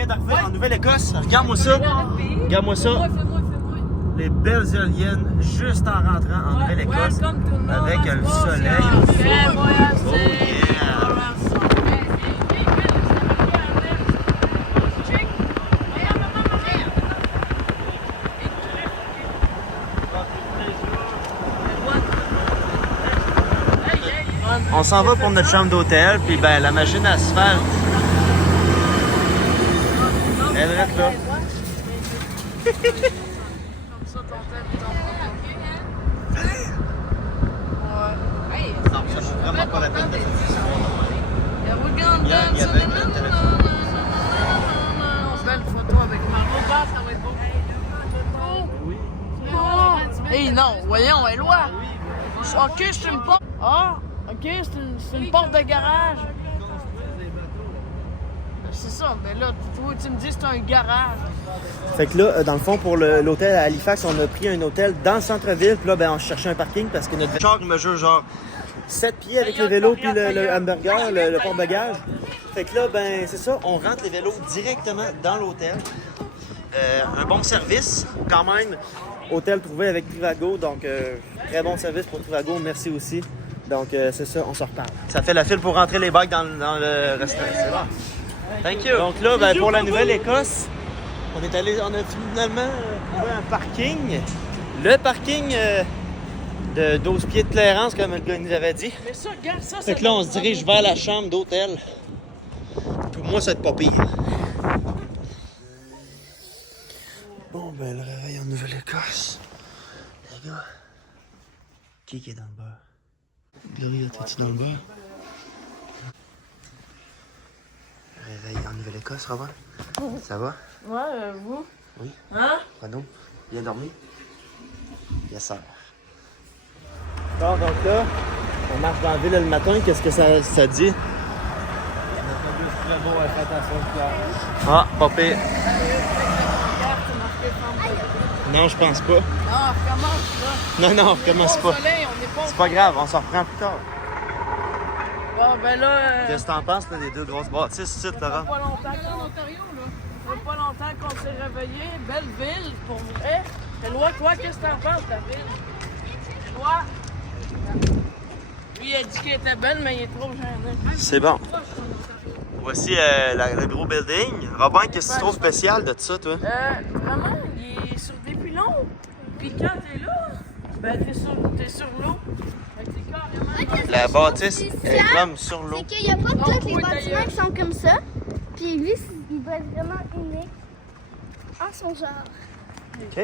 vient d'arriver en Nouvelle-Écosse. Regarde-moi ça. Regarde-moi ça. Les belles éoliennes juste en rentrant en Nouvelle-Écosse avec le soleil. Oh yeah! On s'en va pour notre chambre d'hôtel, puis ben la machine à asphalte. Elle reste là. Non, ça vaut vraiment pas la peine de faire ça. Il y avait le téléphone. On fait une photo avec Margot, ça va être beau. Hey, non, voyons, elle est loin. Ok, c'est une porte. Ah, ok, c'est une porte de garage. C'est ça, mais là, toi, tu me dis que c'est un garage. Fait que là, dans le fond, pour l'hôtel à Halifax, on a pris un hôtel dans le centre-ville. Puis là, ben, on cherchait un parking parce que notre char mesure genre 7 pieds avec le vélo puis le hamburger, le porte-bagages. Fait que là, ben, c'est ça, on rentre les vélos directement dans l'hôtel. Un bon service, quand même. Hôtel trouvé avec Trivago, donc très bon service pour Trivago, merci aussi. Donc, c'est ça, on se reparle. Ça fait la file pour rentrer les bacs dans le restaurant. C'est bon. Thank you. Donc là, ben, pour la Nouvelle-Écosse, on a finalement trouvé un parking. Le parking de 12 pieds de clairance, comme le gars nous avait dit. Mais ça, regarde ça. Fait que là, on se dirige vers la chambre d'hôtel. Pour moi, ça va être pas pire. Bon, ben, le réveil en Nouvelle-Écosse. Les gars, qui est dans le beurre? Gloria, t'es-tu dans le beurre? Réveil en Nouvelle-Écosse, Robin? Ça va? Ouais, vous? Oui. Hein? Renaud, bien dormi? Yes, sir. Bon, donc là, on marche dans la ville le matin. Qu'est-ce que ça dit? L'autobus très beau, faites attention de classe. Ah, pas pire. Non, je pense pas. Non, recommence, là. Non, recommence pas. Soleil, on est pas C'est pas grave, on s'en reprend plus tard. Bon, ben là. Qu'est-ce que t'en penses, là, des deux grosses bâtisses ici, Laurent? Pas longtemps en Ontario, là. Ça fait pas longtemps qu'on s'est réveillé. Belle ville, pour vrai. Éloi, toi, qu'est-ce que t'en penses, la ville? Éloi? Lui, il a dit qu'elle était belle, mais il est trop gêné. C'est bon. Voici le gros building. Robin, qu'est-ce que tu trouves spécial de tout ça, toi? Vraiment, il est sur des pylônes. Puis quand t'es là, ben t'es sur l'eau. Fait que t'es carrément... La bâtisse est comme sur l'eau. C'est qu'il n'y a pas tous les bâtiments qui sont comme ça. Puis lui, il doit être vraiment unique en son genre. OK.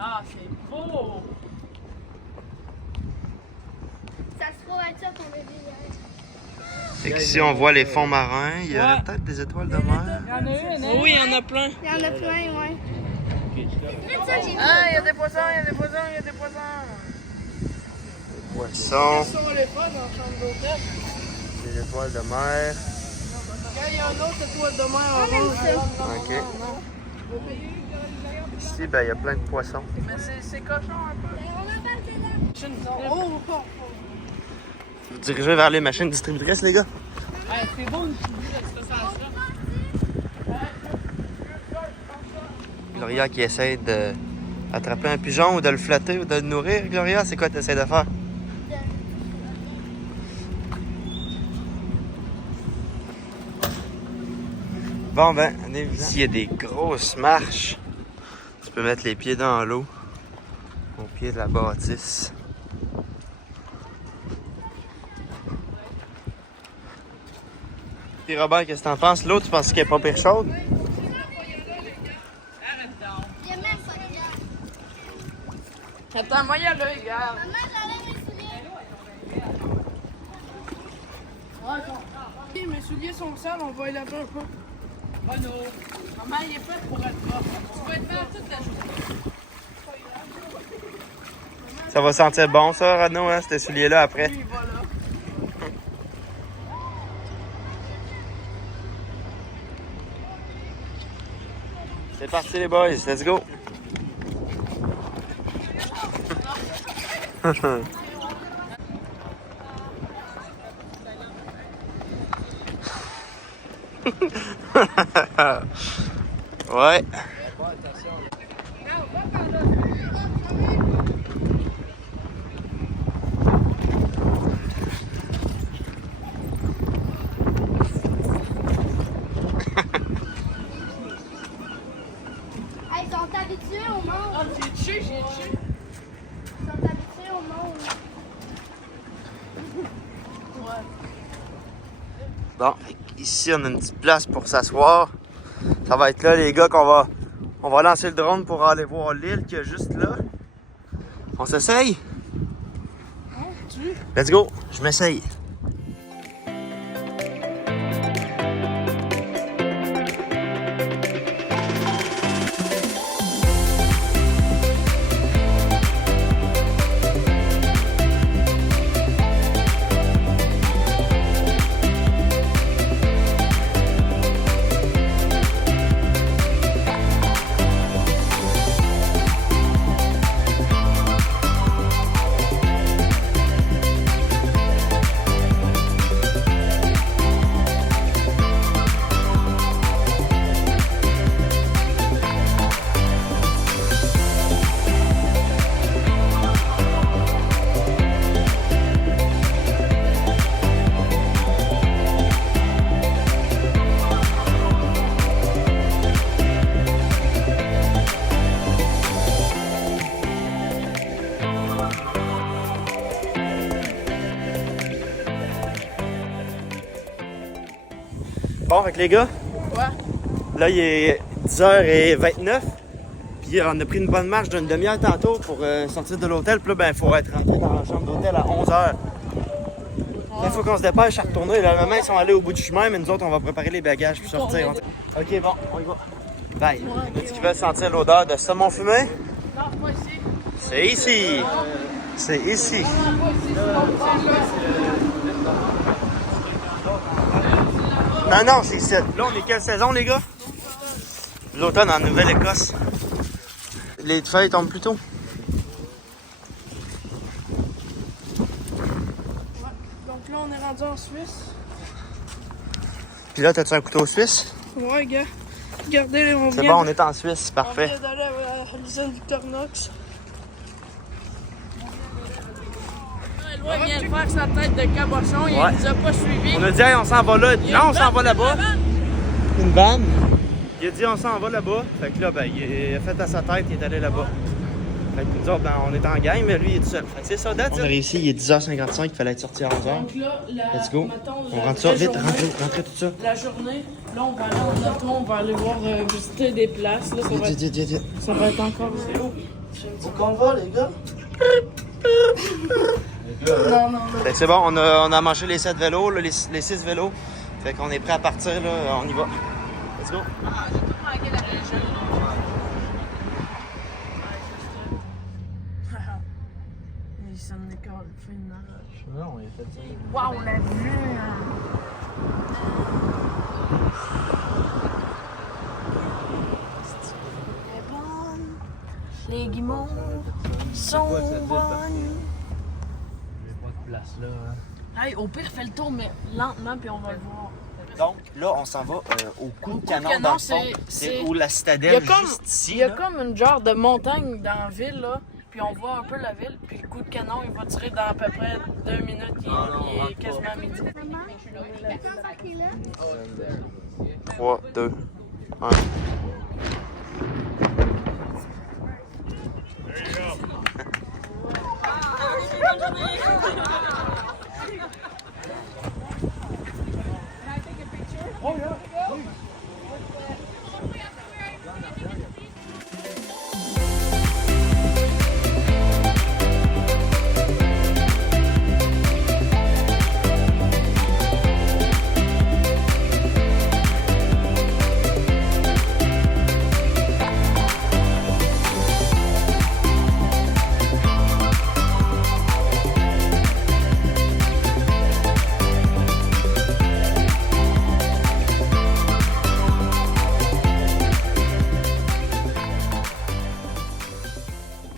Ah, c'est beau! Ça se trouve être ça qu'on veut dire. Fait qu'ici, on voit les fonds marins. Il y aurait peut-être des étoiles de mer. Il y en a une, hein? Oui, il y en a plein. Il y en a plein, ouais. Ah, il y a des poissons, il y a des poissons, il y a des poissons. Poissons, Ils sont les fun dans la chambre d'hôtel. des étoiles de mer. Il y a un autre étoile de mer en haut. OK. Ici, ben, il y a plein de poissons. Mais c'est cochon un peu. Oh, oh, Vous dirigez vers les machines distributrices, les gars? c'est beau une petite vue de ce sens-là. Gloria qui essaie d'attraper un pigeon ou de le flatter ou de le nourrir. Gloria, c'est quoi que tu essaies de faire? Bon, ben, ici, il y a des grosses marches. Tu peux mettre les pieds dans l'eau au pied de la bâtisse. Puis Robert, qu'est-ce que t'en penses? L'eau, tu penses qu'elle est pas pire chaude? Il y a même pas de gars. Attends, moi, il y a là, regarde. Maman, j'enlève mes souliers. Mes souliers sont sales, on va y laver un peu. Oh non. Maman, il est fait pour être propre. Tu vas être là toute la journée. Ça va sentir bon, ça, Renaud, hein, ces souliers-là, après? Oui, voilà. C'est parti, les boys. Let's go! Ouais. Hey, ils sont habitués au monde. Ah, j'ai touché, j'ai touché. Ils sont habitués au monde. Ouais. Bon, ici on a une petite place pour s'asseoir. Ça va être là les gars on va lancer le drone pour aller voir l'île qu'il y a juste là. On s'essaye? Let's go, je m'essaye. Bon, avec les gars, Ouais. là il est 10h29. Puis on a pris une bonne marche d'une demi-heure tantôt pour sortir de l'hôtel. Puis là, ben, il faut être rentré dans la chambre d'hôtel à 11h. Il faut qu'on se dépêche à retourner. Là, maman, ils sont allés au bout du chemin, mais nous autres, on va préparer les bagages pour sortir. Ok, bon, on y va. Bye. Est-ce qu'ils veulent sentir l'odeur de saumon fumé? Non, c'est pas ici. C'est ici. C'est ici. Non, non, c'est ici. Là, on est quelle saison, les gars? L'automne en Nouvelle-Écosse. Les feuilles tombent plus tôt. Donc là, on est rendu en Suisse. Puis là, t'as-tu un couteau suisse? Ouais, gars. Regardez, on C'est vient. bon, on est en Suisse. On Parfait. vient d'aller à l'usine Victorinox. Il vient de faire sa tête de cabochon, il Ouais. nous a pas suivis. On a dit, hey, on s'en va là. Il y a Non, on une s'en va vanne, là-bas. la vanne. Une vanne. Il a dit, on s'en va là-bas. Fait que là, ben, il a fait à sa tête, il est allé là-bas. Fait que nous autres, ben, on est en gang, mais lui, il est tout seul. Fait que c'est ça, that's it. On a réussi, il est 10h55, il fallait être sorti à 11h. Donc là, Let's go. mettons, On rentre ça vite, rentrez tout ça. La journée, là, on va aller en auto, on va aller voir visiter des places. Là, Vite. ça va être encore zéro. Où qu'on va, les gars? Non. Fait que c'est bon, on a mangé les 7 vélos, là, les 6 vélos. Fait qu'on est prêt à partir, là, on y va. Let's go. Ah, j'ai tout manqué la région. Mais ça me décolle, fait une arrache. Non, il a fait ça. Waouh, on l'a vu! Les guimauves sont bonnes. J'ai pas de place là. Hein. Hey, au pire, fais le tour, mais lentement, puis on va le voir. Donc, là, on s'en va au coup de canon, canon, dans le fond. c'est- C'est où la Il y citadelle, a comme, juste ici. il y a là. comme une genre de montagne dans la ville, là. Puis on voit un peu la ville, puis le coup de canon, il va tirer dans à peu près 2 minutes, il est quasiment midi. Maman, attends, ça qui est là. 3, 2, 1.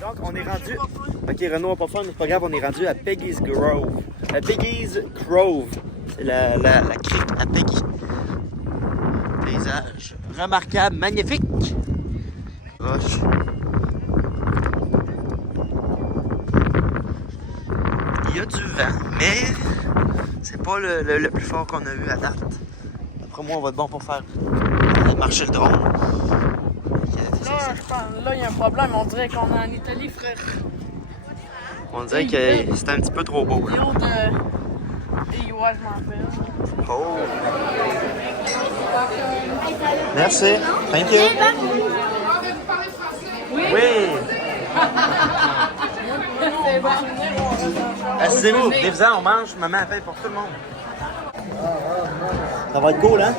Donc, on est rendu. Ok, Renaud a pas faim, mais c'est pas grave, on est rendu à Peggy's Grove. Peggy's Grove. C'est la crique à Peggy. paysage remarquable, magnifique. Roche. Il y a du vent, mais c'est pas le plus fort qu'on a eu à date. D'après moi, on va être bon pour faire marcher le drone. Là, je pense, là, il y a un problème. On dirait qu'on est en Italie, frère. On dirait que c'est un petit peu trop beau. Vidéo de... Et ouais, je m'en rappelle. Oh! Merci. Thank you. Oui! C'est bon. Asseyez-vous, venez-vous-en, on mange. Maman a fait pour tout le monde. Ça va être cool, hein?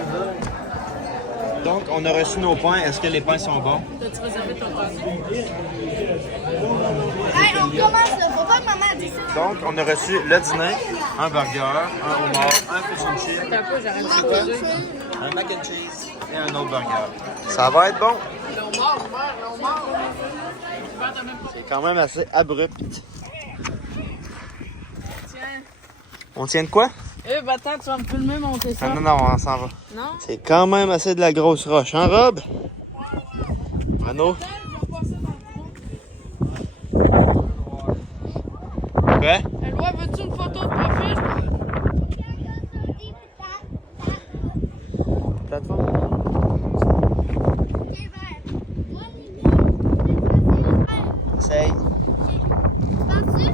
Donc, on a reçu nos pains. Est-ce que les pains sont bons? T'as-tu réservé ton pain? Hey, on commence là. Faut pas que maman dise ça. Donc, on a reçu le dîner, un burger, un homard, un fish and chips, T'as pas, j'aurais c'est dû quoi? poser. Un mac and cheese et un autre burger. Ça va être bon. C'est quand même assez abrupt. Tiens. On tient de quoi? Eh, bah attends, tu vas me filmer monter ça. Ah, non, on s'en va. Non? C'est quand même assez de la grosse roche, hein, Rob? Renaud? Quoi? Eloi, veux-tu une photo de profil? Plateforme? Essaye. Penses-tu?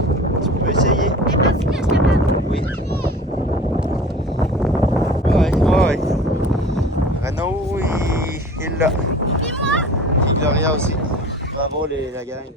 Tu peux essayer. Mais penses-tu que je suis capable? Oui. Ouais. Renaud, il est là. Et moi? Et Gloria aussi. Bravo la gang.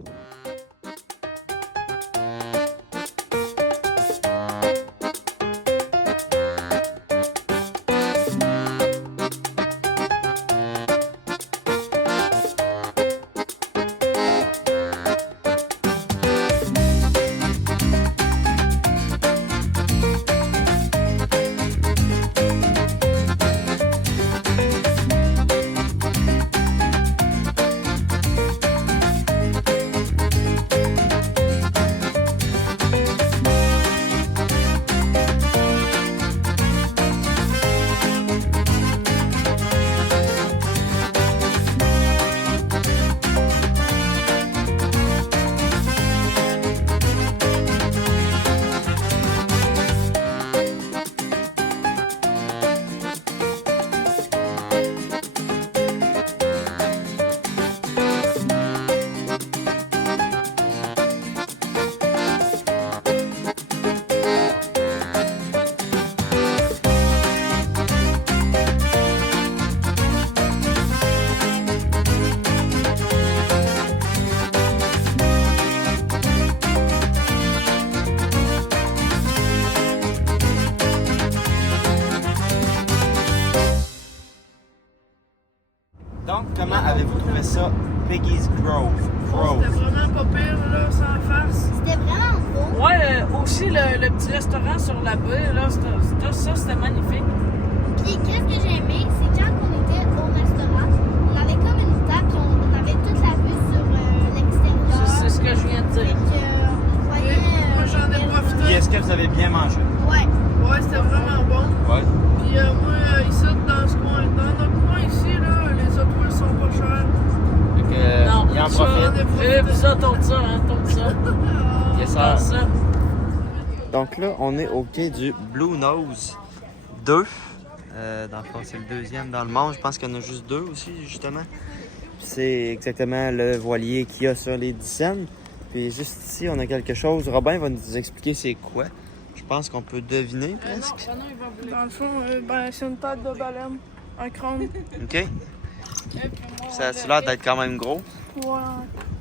Donc, comment avez-vous trouvé ça, Piggy's Grove? C'était vraiment pas pire, là, sans farce. C'était vraiment beau. Ouais, aussi le petit restaurant sur la baie, là, c'était magnifique. Puis qu'est-ce que j'ai aimé, c'est quand on était au restaurant, on avait comme une table, puis on avait toute la vue sur l'extérieur. C'est ce que je viens de Fait dire. que on voyait. Moi, j'en ai profité. Puis, est-ce que vous avez bien mangé? Ouais. Ouais, c'était vraiment bon. Ouais. Puis moi, ici, dans ce coin, dans notre coin ici, là, les autres sont pas chers. Non, il en ça, profite. Puis ça, tourne ça, hein, tourne ça. Yes, Tourne sir. ça. Donc là, on est au quai du Blue Nose 2. Dans le fond, c'est le deuxième dans le monde. Je pense qu'il y en a juste deux aussi, justement. C'est exactement le voilier qu'il y a sur les 10 cents. Puis juste ici, on a quelque chose. Robin va nous expliquer c'est quoi. Je pense qu'on peut deviner presque. Dans le fond, c'est une tête de baleine, un crâne. OK? Ça a l'air d'être quand même gros. Ouais,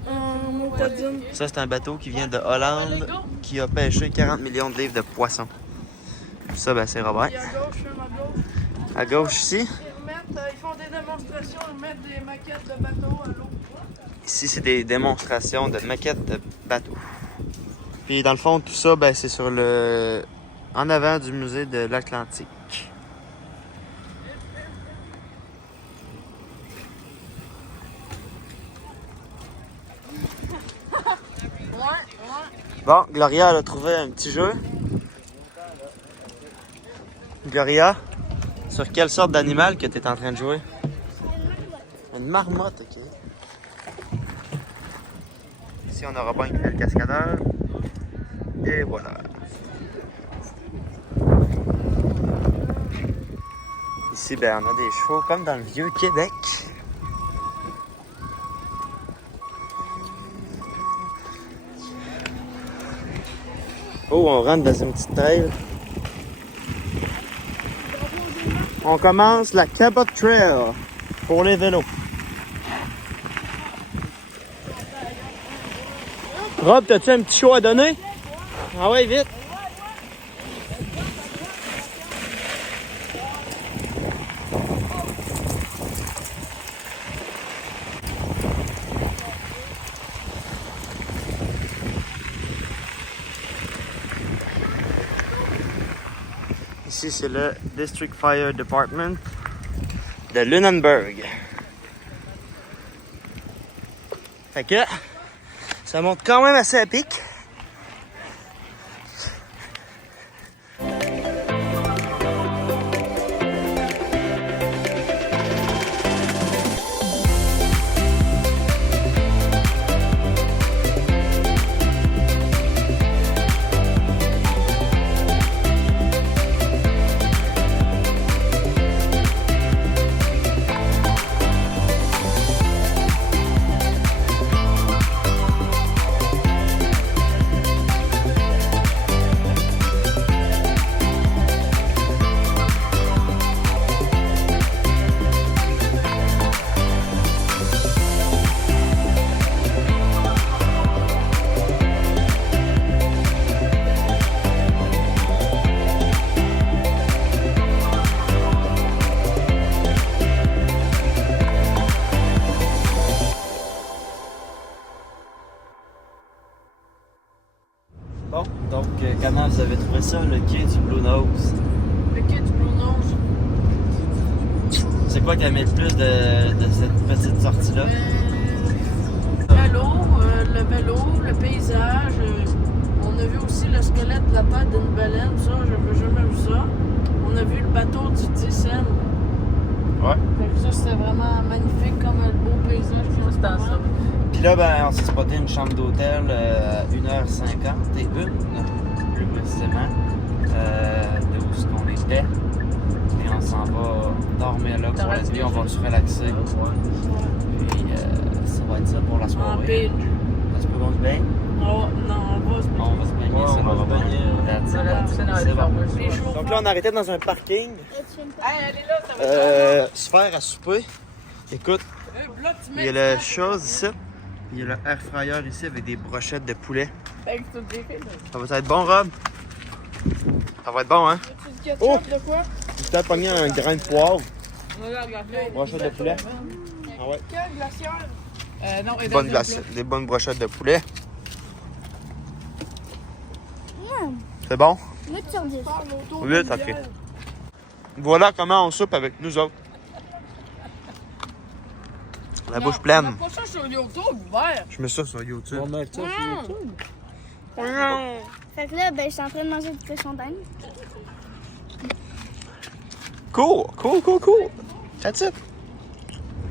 un motadine. Ça, c'est un bateau qui vient de Hollande qui a pêché 40 millions de livres de poissons. Ça, ben, c'est Robin. Puis à gauche, à gauche, À gauche ici. ils font des démonstrations, ils mettent des maquettes de bateaux à l'eau. Ici, c'est des démonstrations de maquettes de bateaux. Puis dans le fond, tout ça, ben, c'est sur le... en avant du musée de l'Atlantique. Bon, Gloria, elle a trouvé un petit jeu. Gloria, Sur quelle sorte d'animal que tu es en train de jouer? Une marmotte, ok. Ici, on aura pas le cascadeur. Et voilà. Ici, ben, on a des chevaux comme dans le vieux Québec. Oh, on rentre dans une petite trail. On commence la Cabot Trail pour les vélos. Rob, t'as-tu un petit show à donner? Ah ouais, vite! Ici, c'est le District Fire Department de Lunenburg. Fait que ça monte quand même assez à pic. Bon, donc comment vous avez trouvé ça, le quai du Blue Nose? Le quai du Blue Nose. C'est quoi qui a mis le plus de cette petite sortie-là? Le vélo, le paysage. On a vu aussi le squelette de la patte d'une baleine, ça, j'avais jamais vu ça. On a vu le bateau du Thyssen. Ouais. Fait que ça, c'était vraiment magnifique comme le beau paysage qu'il y a dans ça. Puis là, ben, on s'est spoté une chambre d'hôtel à 1h50 et une, plus précisément, de où ce qu'on était. Et on s'en va dormir là pour la nuit, on va se relaxer. Puis ça va être ça pour la En soirée. paix. Ça se peut qu'on se baigne? Non, on va se On va se baigner, Ouais, ça on va va se baigner. C'est bon. Les chevaux. Donc là, on arrêtait dans un parking, Hey, elle est là, ça va être se faire à souper. Écoute, là, tu il y a la chose ici. Il y a le air fryer ici avec des brochettes de poulet. Avec toutes des filles, là. Ça va être bon, Rob? Ça va être bon, hein? Tu du ketchup Oh! de quoi? J'ai peut-être pogné un grain de poivre. Regarde, Brochette de poulet. Ah ouais. Quelle glacière? Non, et Bonne glace, des bonnes brochettes de poulet. C'est bon? 8 sur 10. 8, ok. Voilà comment on soupe avec nous autres. La bouche pleine. On a pas ça sur YouTube, ouvert. Je mets ça sur YouTube. On met ça sur YouTube. Fait que là, ben, je suis en train de manger du cochon d'Inde. Cool. That's it.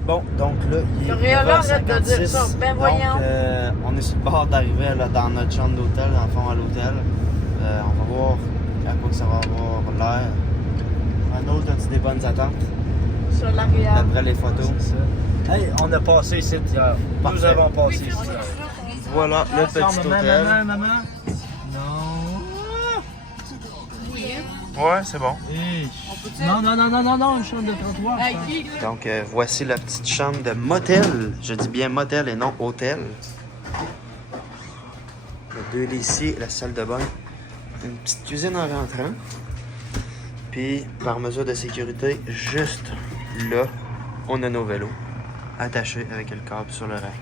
Bon, donc là, il est Réal, arrête de 9h56. dire ça. Ben voyons. Donc, on est sur le bord d'arriver là, dans notre chambre d'hôtel, dans le fond à l'hôtel. On va voir à quoi que ça va avoir l'air. Arnaud, as-tu des bonnes attentes? Sur la Réal. D'après les photos. Hey, on a passé ici hier. Nous Parfait. avons passé ici. Voilà le petit hôtel. Maman. Non. Ouais, c'est bon. Non, une chambre de trottoir. Hey, qui? Donc, voici la petite chambre de motel. Je dis bien motel et non hôtel. Le 2 lits ici, la salle de bain. Une petite cuisine en rentrant. Puis, par mesure de sécurité, juste là, on a nos vélos attachés avec le câble sur le rack.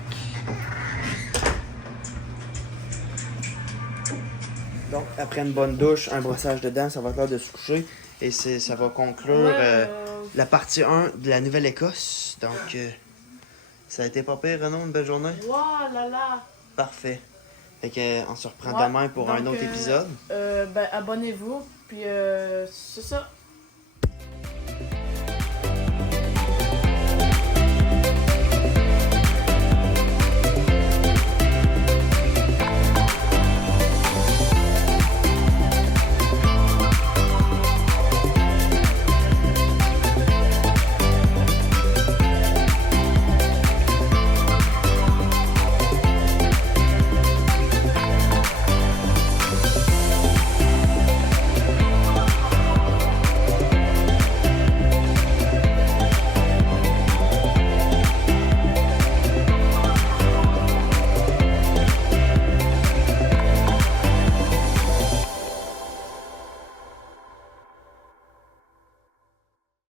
Donc, après une bonne douche, un brossage de dents, ça va être l'heure de se coucher. Et ça va conclure la partie 1 de la Nouvelle-Écosse. Donc, ça a été pas pire, Renaud, une belle journée? Wow, là là. Parfait. Fait que, on se reprend Ouais, demain pour un donc, autre épisode. Ben, abonnez-vous, puis c'est ça.